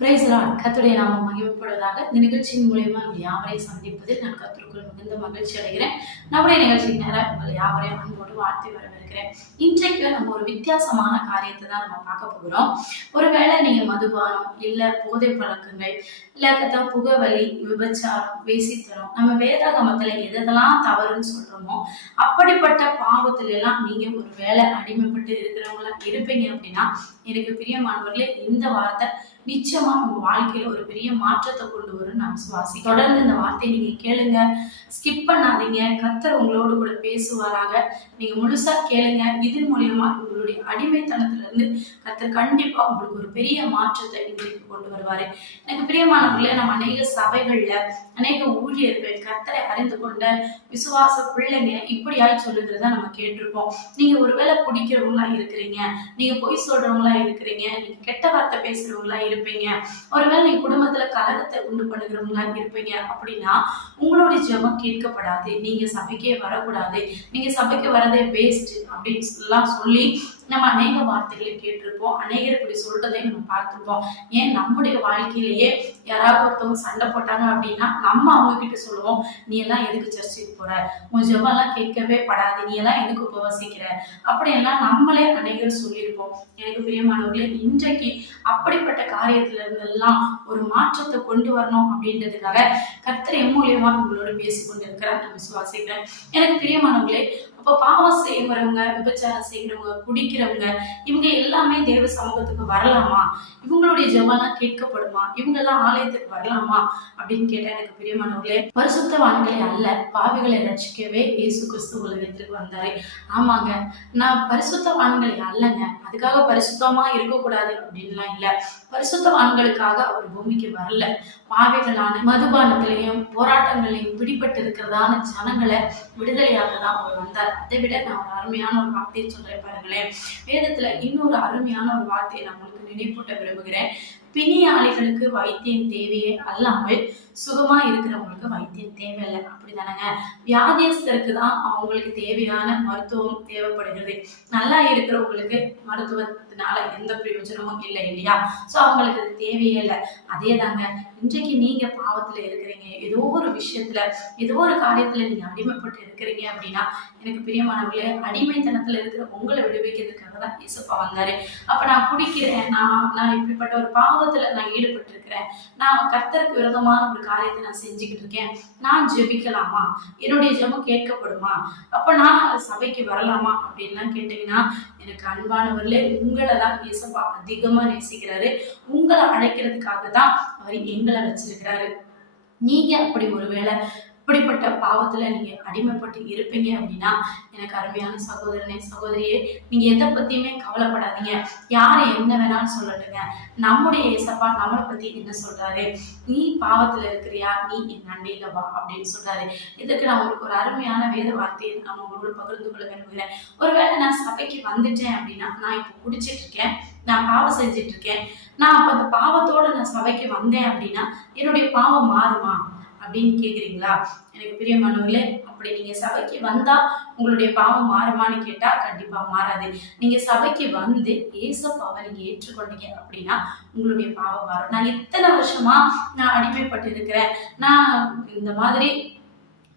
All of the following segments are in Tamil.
Price Lord. கர்த்தருடைய நாமம் மகிமைப்படுவதாக. இந்த நிகழ்ச்சியின் மூலியமா உங்கள் யாவரையும் சந்திப்பதில் நான் கர்த்தருக்குள் மிகுந்த மகிழ்ச்சி அடைகிறேன். நம்முடைய நிகழ்ச்சிக்கு நேரம் உங்கள் யாவரையும் அன்போடு வாழ்த்து வரவேற்கிறேன். இன்றைக்கு நம்ம ஒரு வித்தியாசமான காரியத்தை தான் நம்ம பார்க்க போகிறோம். ஒருவேளை நீங்க மதுபானம், இல்ல போதை பழக்கங்கள், இல்ல புகவலி, விபச்சாரம், வேசித்தனம், நம்ம வேதாகமத்துல எதெல்லாம் தவறுன்னு சொல்றோமோ அப்படிப்பட்ட பாவத்துல எல்லாம் நீங்க ஒரு வேலை அடிமைப்பட்டு இருக்கிறவங்களா இருப்பீங்க அப்படின்னா, எனக்கு பிரியமானவர்களே, இந்த வார்த்தை நிச்சயமா உங்க வாழ்க்கையில ஒரு பெரிய மாற்றத்தை கொண்டு வரும் நான் விசுவாசி. தொடர்ந்து இந்த வார்த்தையை நீங்க கேளுங்க, ஸ்கிப் பண்ணாதீங்க. கர்த்தர் உங்களோடு கூட பேசுவாராக. நீங்க முழுசா கேளுங்க. இதன் மூலியமா உங்களுடைய அடிமைத்தனத்துல இருந்து கர்த்தர் கண்டிப்பா உங்களுக்கு ஒரு பெரிய மாற்றத்தை இன்றைக்கு கொண்டு வருவாரு. எனக்கு பிரியமானவர்களே, நம்ம அநேக சபைகள்ல அநேக ஊழியர்கள் கர்த்தரை அறிந்து கொண்ட விசுவாச பிள்ளைங்க இப்படியாய் சொல்லுகிறத நம்ம கேட்டிருப்போம். நீங்க ஒருவேளை குடிக்கிறவங்களா இருக்கிறீங்க, நீங்க பொய் சொல்றவங்களா இருக்கிறீங்க, நீங்க கெட்ட வார்த்தை பேசுறவங்களா இருப்பீங்க, ஒருவேளை நீங்க குடும்பத்துல கலகத்தை உண்டு பண்ணுகிறவங்களா இருப்பீங்க அப்படின்னா உங்களுடைய ஜெபம் கேட்கப்படாது, நீங்க சபைக்கே வரக்கூடாது, நீங்க சபைக்கு வரதே வேஸ்ட் அப்படின்னு சொல்லி நம்ம அநேக வார்த்தைகளை கேட்டிருப்போம். அநேகர் இப்படி சொல்றதை நம்ம பார்த்திருப்போம். ஏன் நம்முடைய வாழ்க்கையிலேயே யாராவது ஒருத்தவங்க சண்டை போட்டாங்க அப்படின்னா நம்ம அவங்க கிட்ட சொல்லுவோம், நீ எல்லாம் எதுக்கு சர்ச்சுக்கு போற, உன் ஜெபம் எல்லாம் கேட்கவே படாது, நீ எல்லாம் எதுக்கு உபவாசிக்கிற, அப்படியெல்லாம் நம்மளே அநேகர் சொல்லியிருப்போம். எனக்கு பிரியமானவர்களே, இன்றைக்கு அப்படிப்பட்ட காரியத்துல இருந்தெல்லாம் ஒரு மாற்றத்தை கொண்டு வரணும் அப்படின்றதுக்காக கர்த்தர் மூலியமா உங்களோட பேசிக்கொண்டு இருக்கிறார் நான் விசுவாசிக்கிறேன். எனக்கு பிரியமானவர்களே, அப்போ பாவம் செய்கிறவங்க, விபச்சாரம் செய்கிறவங்க, குடிக்கிறவங்க, இவங்க எல்லாமே தேவ சமூகத்துக்கு வரலாமா? இவங்களுடைய ஜெபம்லாம் கேட்கப்படுமா? இவங்க எல்லாம் ஆலயத்துக்கு வரலாமா அப்படின்னு கேட்டா, எனக்கு பிரியமானவர்களே, பரிசுத்தவான்களை அல்ல பாவிகளை ரட்சிக்கவே இயேசு கிறிஸ்து உலகத்திற்கு வந்தாரு. ஆமாங்க, நான் பரிசுத்தவான்களை அல்லங்க, அதுக்காக பரிசுத்தமா இருக்கக்கூடாது அப்படின்லாம் இல்ல. பரிசுத்தவான்களுக்காக அவர் பூமிக்கு வரல. பாவிகளான மதுபானத்திலையும் போராட்டங்களையும் பிடிபட்டு இருக்கிறதான ஜனங்களை விடுதலையாக தான் அவர் வந்தார். அதை விட நான் ஒரு அருமையான ஒரு வார்த்தையை சொல்றேன் பாருங்களேன். வேதத்துல இன்னொரு அருமையான ஒரு வார்த்தையை நான் உங்களுக்கு நினைப்பூட்ட விரும்புகிறேன். பிணியாளிகளுக்கு வைத்தியம் தேவையே அல்லாமல் சுகமா இருக்கிறவங்களுக்கு வைத்தியம் தேவையில்லை. அப்படிதானங்க? வியாதியஸ்தருக்கு தான் அவங்களுக்கு தேவையான மருத்துவம் தேவைப்படுகிறது. நல்லா இருக்கிறவங்களுக்கு மருத்துவத்தினால எந்த பிரயோஜனமும் இல்லை இல்லையா? சோ அவங்களுக்கு அது தேவையே இல்லை. அதே தாங்க, இன்றைக்கு நீங்க பாவத்துல இருக்கிறீங்க, ஏதோ ஒரு விஷயத்துல ஏதோ ஒரு காரியத்துல நீங்க அடிமைப்பட்டு இருக்கிறீங்க அப்படின்னா, எனக்கு பிரியமானவர்களே, அடிமைத்தனத்துல இருக்கிற உங்களை விடுவிக்கிறதுக்காக தான் இயேசுப்பா வந்தாரு. அப்ப நான் குடிக்கிறேன், நான் இப்படிப்பட்ட ஒரு பாவத்துல நான் ஈடுபட்டு இருக்கிறேன், நான் கர்த்தருக்கு விரோதமான ஒரு காரியத்தை நான் செஞ்சுக்கிட்டு இருக்கேன், நான் ஜெபிக்கலாமா? என்னுடைய ஜெபம் கேட்கப்படுமா? அப்ப நான் சபைக்கு வரலாமா அப்படின்லாம் கேட்டீங்கன்னா, எனக்கு அன்பானவர்களே, உங்களை தான் இயேசுப்பா அதிகமா நேசிக்கிறாரு. உங்களை அழைக்கிறதுக்காக தான் அவர் எங்களை வச்சிருக்கிறாரு. நீங்க அப்படி ஒருவேளை இப்படிப்பட்ட பாவத்துல நீங்க அடிமைப்பட்டு இருப்பீங்க அப்படின்னா, எனக்கு அருமையான சகோதரனே, சகோதரியே, நீங்க எதை பத்தியுமே கவலைப்படாதீங்க. யாரை என்ன வேணாலும் சொல்லட்டுங்க, நம்முடைய இயேசப்பா நம்மளை பத்தி என்ன சொல்றாரு? நீ பாவத்துல இருக்கிறியா, நீ என் அண்டையில வா அப்படின்னு சொல்றாரு. இதுக்கு நான் உங்களுக்கு ஒரு அருமையான வேத வார்த்தையை நான் உங்களோட பகிர்ந்து கொள்ள விரும்புகிறேன். ஒருவேளை நான் சபைக்கு வந்துட்டேன் அப்படின்னா, நான் இப்போ குடிச்சிட்டு இருக்கேன், நான் பாவம் செஞ்சுட்டு இருக்கேன், நான் அப்ப அந்த பாவத்தோட நான் சபைக்கு வந்தேன் அப்படின்னா என்னுடைய பாவம் மாறுமா அப்படின்னு கேக்குறீங்களா? எனக்கு பிரியமானவர்களே, அப்படி நீங்க சபைக்கு வந்தா உங்களுடைய பாவம் மாறுமான்னு கேட்டா கண்டிப்பா மாறாது. நீங்க சபைக்கு வந்து இயேசுப்பாவை நீங்க ஏற்றுக்கொண்டீங்க அப்படின்னா உங்களுடைய பாவம் மாறும். நான் இத்தனை வருஷமா நான் அடிமைப்பட்டு இருக்கிறேன், நான் இந்த மாதிரி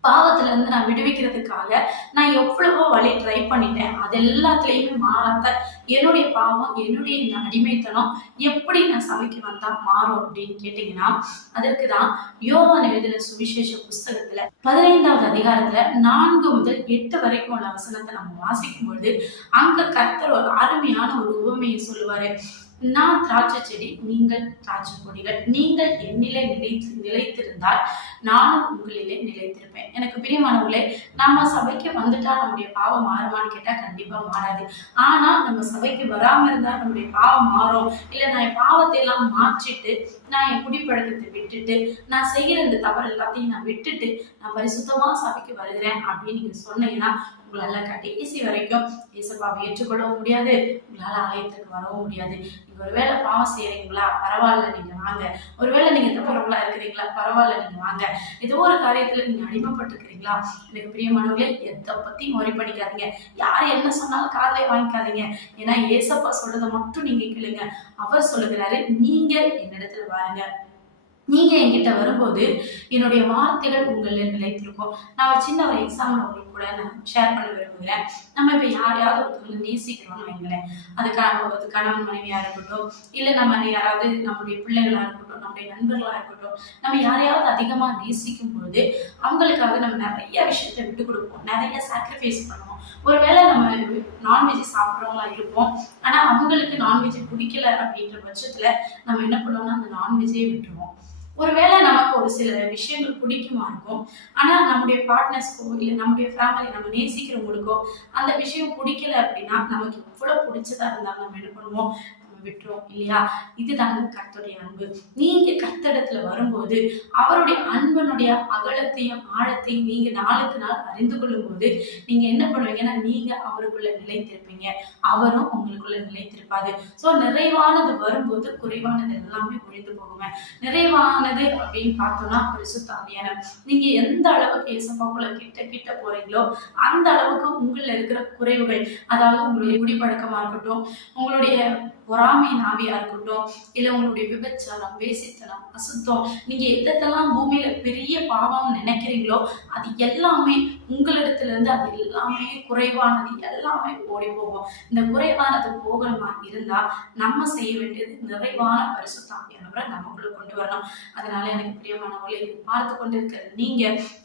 பாவத்துல இருந்து நான் விடுவிக்கிறதுக்காக நான் எவ்வளவோ வழி ட்ரை பண்ணிட்டேன், அது எல்லாத்துலயுமே மாறாத என்னுடைய பாவம், என்னுடைய இந்த அடிமைத்தனம் எப்படி நான் சபைக்கு வந்தா மாறும் அப்படின்னு கேட்டீங்கன்னா, அதற்குதான் யோவான் எழுதின சுவிசேஷ புஸ்தகத்துல 15வது அதிகாரத்துல 4 முதல் 8 வரைக்கும் உள்ள வசனத்தை நம்ம வாசிக்கும் பொழுது அங்க கர்த்தர் ஒரு அருமையான ஒரு உவமையை சொல்லுவாரு. நான் திராட்சை செடி, நீங்கள் திராட்சை கொடிகள், நீங்கள் என்னிலே நிலைத்திருந்தால் நானும் உங்களிலே நிலைத்திருப்பேன். எனக்கு பிரியமானவர்களே, நம்ம சபைக்கு வந்துட்டா நம்முடைய பாவம் மாறுமான்னு கேட்டா கண்டிப்பா மாறாது. ஆனா நம்ம சபைக்கு வராம இருந்தா நம்முடைய பாவம் மாறும். இல்ல நான் என் பாவத்தை எல்லாம் மாற்றிட்டு, நான் என் குடிப்பழக்கத்தை விட்டுட்டு, நான் செய்யற இந்த தவறு எல்லாத்தையும் நான் விட்டுட்டு நான் பரிசுத்தமா சபைக்கு வருகிறேன் அப்படின்னு நீங்க சொன்னீங்கன்னா உங்களால கடைசி வரைக்கும் இயேசுப்பாவை ஏற்றுக்கொள்ளவும் முடியாது, உங்களால ஆலயத்துக்கு வரவும் முடியாது. நீங்க ஒருவேளை பாவம் செய்யறீங்களா, பரவாயில்ல நீங்க வாங்க. ஒருவேளை நீங்க தப்புறவங்களா இருக்கிறீங்களா, பரவாயில்ல நீங்க வாங்க. ஏதோ ஒரு காரியத்துல நீங்க அடிமைப்பட்டு இருக்கிறீங்களா, எனக்கு பிரியமானவர்களே, எதை பத்தியும் worry பண்ணிக்காதீங்க. யார் என்ன சொன்னாலும் காதுலயே வாங்கிக்காதீங்க. ஏன்னா ஏசப்பா சொல்றதை மட்டும் நீங்க கேளுங்க. அவர் சொல்லுகிறாரு, நீங்க என்னிடத்துல வாருங்க, நீங்க என்கிட்ட வரும்போது என்னுடைய வார்த்தைகள் உங்கள நிலைத்திருக்கும். நான் ஒரு சின்ன ஒரு எக்ஸாம்பிள் உங்களுக்கு கூட நான் ஷேர் பண்ண விரும்புகிறேன். நம்ம இப்ப யாரையாவது ஒருத்தவங்களை நேசிக்கிறோம்னு வைங்களேன், அது கணவன் மனைவியா இருக்கட்டும், இல்ல நம்ம யாராவது நம்முடைய பிள்ளைகளா இருக்கட்டும், நம்முடைய நண்பர்களா இருக்கட்டும், நம்ம யாரையாவது அதிகமா நேசிக்கும் பொழுது அவங்களுக்காக நம்ம நிறைய விஷயத்த விட்டு கொடுப்போம், நிறைய சாக்ரிஃபைஸ் பண்ணுவோம். ஒருவேளை நம்ம நான்வெஜ் சாப்பிட்றவங்களா இருப்போம், ஆனா அவங்களுக்கு நான்வெஜ் பிடிக்கல அப்படின்ற பட்சத்துல நம்ம என்ன பண்ணுவோம்னா அந்த நான்வெஜ்ஜே விட்டுருவோம். ஒருவேளை நமக்கு ஒரு சில விஷயங்கள் பிடிக்குமா இருக்கும், ஆனா நம்முடைய பார்ட்னர்ஸ்க்கோ இல்லை நம்முடைய ஃபேமிலி நம்ம நேசிக்கிறவங்களுக்கோ அந்த விஷயம் பிடிக்கல அப்படின்னா நமக்கு எவ்வளவு பிடிச்சதா இருந்தாலும் நம்ம என்ன பண்ணுவோம், விட்டுரும் இல்லையா? இதுதாங்க கர்த்தருடைய அன்பு. நீங்க கர்த்தரிடத்துல வரும்போது அவருடைய அன்பனுடைய அகலத்தையும் ஆழத்தையும் நீங்க நாளுக்கு நாள் அறிந்து கொள்ளும் போது நீங்க என்ன பண்ணுவீங்கன்னா, நீங்க அவருக்குள்ள நிலைத்திருப்பீங்க, அவரும் உங்களுக்குள்ள நிலைத்திருப்பாரு. சோ நிறைவானது வரும்போது குறைவானது எல்லாமே ஒழிந்து போகுங்க. நிறைவானது அப்படின்னு பார்த்தோம்னா பரிசுத்த ஆவியானவர். நீங்க எந்த அளவுக்கு இயேசுவுக்குள்ள கிட்ட கிட்ட போறீங்களோ அந்த அளவுக்கு உங்கள இருக்கிற குறைவுகள், அதாவது உங்களுடைய குடிப்பழக்கமா இருக்கட்டும், உங்களுடைய பொறாமையின் ஆவியா இருக்கட்டும், இல்ல உங்களுடைய விபச்சாரம், வேசித்தனம், அசுத்தம், நீங்க எதெல்லாம் பூமியில பெரிய பாவம் நினைக்கிறீங்களோ அது எல்லாமே உங்களிடத்துல இருந்து அது எல்லாமே குறைவானது எல்லாமே ஓடி போகும். இந்த குறைவானது போகணுமா இருந்தா நம்ம செய்ய வேண்டியது நிறைவான பரிசுத்த ஆவியானவரை நமக்குள்ள கொண்டு வரணும். அதனால எனக்கு பிரியமானவர்களே, இது பார்த்து கொண்டு இருக்கிற நீங்க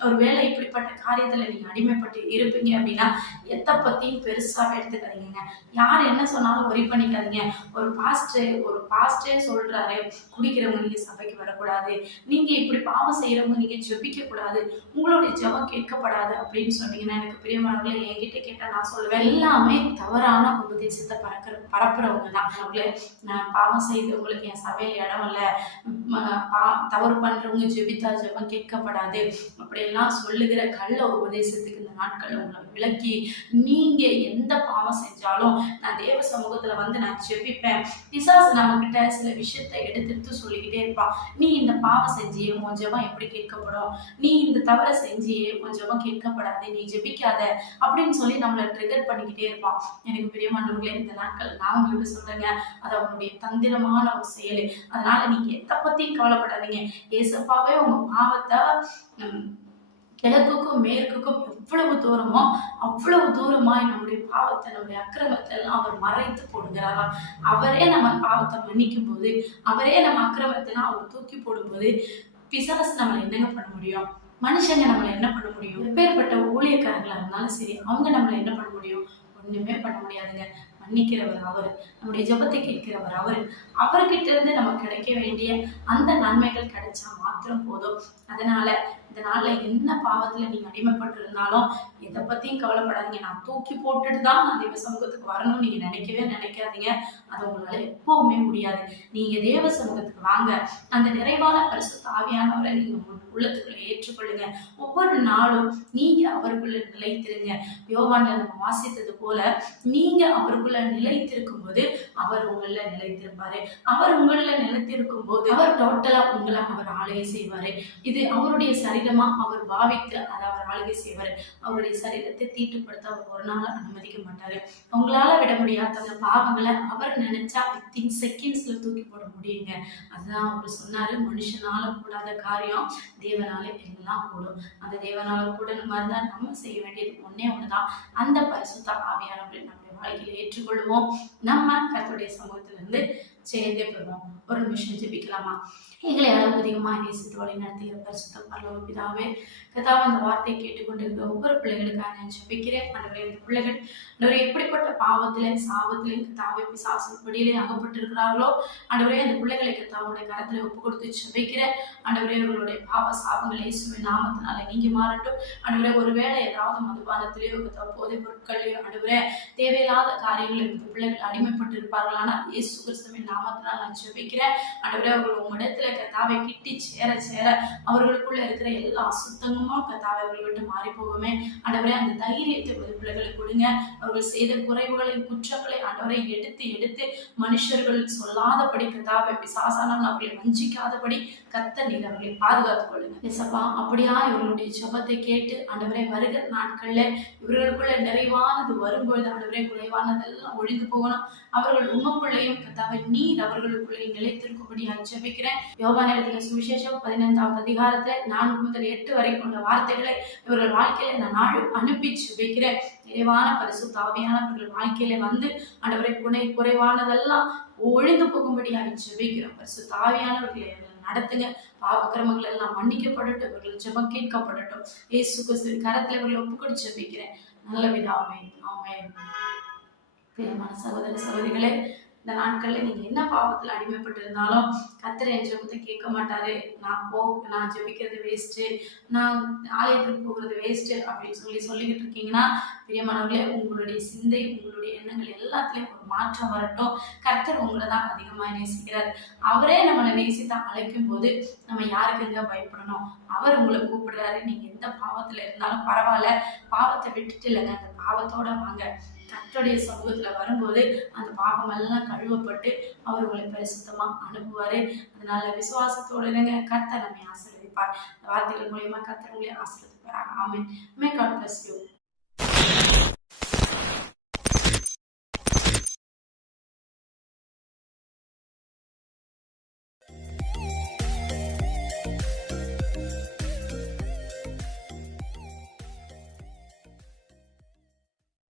ஒருவேளை இப்படிப்பட்ட காரியத்துல நீங்க அடிமைப்பட்டு இருப்பீங்க அப்படின்னா எதை பத்தியும் பெருசாக எடுத்துக்காதீங்க. யார் என்ன சொன்னாலும் worry பண்ணிக்காதீங்க. ஒரு பாஸ்டே சொல்றாரு, குடிக்கிறவங்க நீங்க சபைக்கு வரக்கூடாது, நீங்க இப்படி பாவம் செய்யறவங்க நீங்க ஜெபிக்க கூடாது, உங்களுடைய ஜெபம் கேட்கப்படாது அப்படின்னு சொன்னீங்கன்னா எனக்கு பிரியமானவர்களே, என்கிட்ட கேட்டா நான் சொல்லுவேன், எல்லாமே தவறான உபதேசத்தை பரப்புறவங்க தான். நான் பாவம் செய்தவங்களுக்கு என் சபையில இடம் இல்ல, தவறு பண்றவங்க ஜெபித்தா ஜெபம் கேட்கப்படாது அப்படியெல்லாம் சொல்லுகிற கள்ள உபதேசத்துக்கு இந்த நாட்கள்ல உங்களை விலக்கி, நீங்க எந்த பாவம் செஞ்சாலும் நான் தேவ சமூகத்துல வந்து நான் ஜெபிப்பேன். பிசாசு நம்ம கிட்ட சில விஷயத்த எடுத்து சொல்லிக்கிட்டே இருப்பான். நீ இந்த பாவம் செஞ்சியே உன் ஜெபம் எப்படி கேட்கப்படும், நீ இந்த தவறை செஞ்சியே உன் ஜெபம் கேட்கப்படாது, நீ ஜெபிக்காத அப்படின்னு சொல்லி நம்மளை ட்ரிகர் பண்ணிக்கிட்டே இருப்பான். எனக்கு பிரியமானவர்களே, இந்த நாட்கள் நான் உங்களுக்கு சொல்றேங்க, அது அவனுடைய தந்திரமான ஒரு செயல். அதனால நீங்க எதை பத்தியும் கவலைப்படாதீங்க. ஏசப்பாவே உங்க பாவத்தை கிழக்குக்கும் மேற்குக்கும் எவ்வளவு தூரமோ அவ்வளவு தூரமாய் நம்முடைய பாவத்தை நம்முடைய அக்கிரமத்தை எல்லாம் அவர் மறைத்து போடுகிறாராம். அவரே நம்ம பாவத்தை மன்னிக்கும் போது, அவரே நம்ம அக்கிரமத்தை எல்லாம் அவர் தூக்கி போடும்போது பிசாசு நம்மளை என்னங்க பண்ண முடியும்? மனுஷங்க நம்மளை என்ன பண்ண முடியும்? எப்பேற்பட்ட ஊழியக்காரங்களா இருந்தாலும் சரி, அவங்க நம்மளை என்ன பண்ண முடியும்? ஒண்ணுமே பண்ண முடியாதுங்க. மன்னிக்கிறவர் அவர், நம்முடைய ஜெபத்தை கேட்கிறவர் அவர். அவர்கிட்ட இருந்து நமக்கு கிடைக்க வேண்டிய அந்த நன்மைகள் கிடைச்சா மாத்திரம் போதும். அதனால இந்த நாள்ல என்ன பாவத்துல நீங்க அடிமைப்பட்டு இருந்தாலும் எதை பத்தியும் கவலைப்படாதீங்க. நான் தூக்கி போட்டுட்டு தான் நான் தேவ சமூகத்துக்கு வரணும்னு நீங்க நினைக்கவே நினைக்காதீங்க. அது உங்களால எப்பவுமே முடியாது. நீங்க தேவ சமூகத்துக்கு வாங்க, அந்த நிறைவான பரிசுத்த ஆவியானவரை நீங்க உள்ளத்துக்குள்ள ஏற்றுக்கொள்ளுங்க. ஒவ்வொரு நாளும் நீங்க அவருக்குள்ள நிலைத்திருங்க. யோவான்ல நம்ம வாசித்தது போல நீங்க அவருக்குள்ள நிலைத்திருக்கும் போது அவர் உங்கள நிலைத்திருப்பாரு. அவர் உங்கள நிலைத்திருக்கும் போது அவர் டோட்டலா உங்களை அவர் ஆளுகை செய்வாரு. இது அவருடைய சரீரமா அவர் பாவித்து அதை அவர் ஆளுகை செய்வாரு. அவருடைய சரீரத்தை தீட்டுப்படுத்த அவர் ஒரு நாள் அனுமதிக்க மாட்டாரு. உங்களால விட முடியாத அந்த பாவங்களை அவர் நினைச்சா வித்தின் செகண்ட்ஸ்ல தூக்கி போட முடியுங்க. அதுதான் அவர் சொன்னாரு, மனுஷனால கூடாத காரியம் தேவனால எல்லாம் கூடும். அந்த தேவனால கூட மாதிரி தான் நம்ம செய்ய வேண்டியது ஒன்னே ஒண்ணுதான், அந்த பரிசுத்த ஆவியானவரை நம்முடைய வாழ்க்கையில ஏற்றுக்கொள்வோம். நம்ம கர்த்தருடைய சமூகத்திலிருந்து ஜெயத்தை பெறுவோம். ஒரு நிமிஷம் ஜெபிக்கலாமா? எங்களை அளவு அதிகமாக நேசித்து வழி நடத்துகிற பரிசுத்த பரலோக பிதாவே, கர்த்தாவே, இந்த வார்த்தையை கேட்டுக்கொண்டிருக்கிற ஒவ்வொரு பிள்ளைகளுக்காக நான் ஜெபிக்கிறேன். ஆண்டவரே, இந்த பிள்ளைகள் ஆண்டவரே எப்படிப்பட்ட பாவத்திலே சாபத்திலே கர்த்தாவே பிசாசு படியிலே அகப்பட்டிருக்கிறார்களோ ஆண்டவரே, அந்த பிள்ளைகளை கர்த்தாவுடைய கரத்திலே ஒப்பு கொடுத்து ஜெபிக்கிறேன். ஆண்டவரே, அவர்களுடைய பாவ சாபங்களை இயேசுவின் நாமத்தினால நீங்கி மாறட்டும். ஆண்டவரே, ஒருவேளை ஏதாவது மதுபானத்திலேயோ போதை பொருட்களையோ ஆண்டவரே தேவையில்லாத காரியங்களை இந்த பிள்ளைகள் அடிமைப்பட்டு இருப்பார்களானால் இயேசு கிறிஸ்துவின் நாமத்தினால் நான் ஜெபிக்கிறேன். ஆண்டவரே, அவர்கள் உம்மிடத்துல கர்த்தாவே கிட்டி சேர சேர அவர்களுக்குள்ள இருக்கிற எல்லா அசுத்தமும் கர்த்தாவே அவர்களை விட்டு மாறி போகுமே. ஆண்டவரே, அந்த தைரியத்தை பிள்ளைகளுக்கு கொடுங்க. அவர்கள் செய்த குறைவுகளை குற்றங்களை ஆண்டவரை எடுத்து எடுத்து மனுஷர்கள் சொல்லாதபடி கர்த்தாவே பிசாசானவன் அவர்களை வஞ்சிக்காதபடி கர்த்தர் நீர் அவர்களை பாதுகாத்துக் கொள்ளுங்க இயேசப்பா. அப்படியா இவர்களுடைய ஜெபத்தை கேட்டு ஆண்டவரே, வருகிற நாட்கள்ல இவர்களுக்குள்ள நிறைவானது வரும்பொழுது ஆண்டவரே, குறைவானதெல்லாம் ஒழிந்து போகணும். அவர்கள் உமக்குள்ளேயும் கர்த்தாவே நீர் அவர்களுக்குள்ளேயும் நிலைத்திருக்கும்படி ஜெபிக்கிறேன். யோவான் எழுதின சுவிசேஷம் 15வது அதிகாரத்துல 4 முதல் 8 வரை கொண்ட வார்த்தைகளை இவர்கள் வாழ்க்கையில நான் அனுப்பி ஜெபிக்கிறேன். நிறைவான பரிசுத்த ஆவியானவர்கள் வாழ்க்கையில வந்து ஆண்டவரை குறைவானதெல்லாம் ஒழிந்து போகும்படியாக ஜெபிக்கிறோம். பரிசுத்த ஆவியானவர்களை நடத்துங்க. பாவக்கிரமங்கள் எல்லாம் மன்னிக்கப்படட்டும். இவர்கள் ஜெபம் கேட்கப்படட்டும். இயேசு கிறிஸ்துவின் கரத்துல இவர்களை ஒப்புக்கொடுத்து ஜெபிக்கிறேன். நல்ல பிதாவே, ஆமென். பிரியமான சகோதர சகோதரிகளே, இந்த நாட்கள்ல நீங்க என்ன பாவத்துல அடிமைப்பட்டு இருந்தாலும் கர்த்தர் என் ஜெபத்தை கேட்க மாட்டாரு, நான் ஜெபிக்கிறது வேஸ்ட், நான் ஆலயத்துக்கு போகிறது வேஸ்ட் அப்படின்னு சொல்லிக்கிட்டு இருக்கீங்கன்னா, பிரியமானவர்களே, உங்களுடைய சிந்தை உங்களுடைய எண்ணங்கள் எல்லாத்துலயும் ஒரு மாற்றம் வரட்டும். கர்த்தர் உங்களை தான் அதிகமாக நேசிக்கிறார். அவரே நம்மளை நேசித்தா அழைக்கும் போது நம்ம யாருக்குங்க பயப்படணும்? அவர் உங்களை கூப்பிடுறாரு. நீங்க எந்த பாவத்துல இருந்தாலும் பரவாயில்ல, பாவத்தை விட்டுட்டு இல்லைங்க, அந்த பாவத்தோட வாங்க. கர்த்தருடைய சமூகத்துல வரும்போது அந்த பாவம் எல்லாம் கழுவப்பட்டு அவர் உங்களை பரிசுத்தமா அனுப்புவாரு. அதனால விசுவாசத்தோட இருங்க. கர்த்தர் நம்மை ஆசீர்வதிப்பார். வார்த்தைகள் மூலியமா கர்த்தர் உங்களை ஆசீர்வதிப்பார். ஆமென். May God bless you.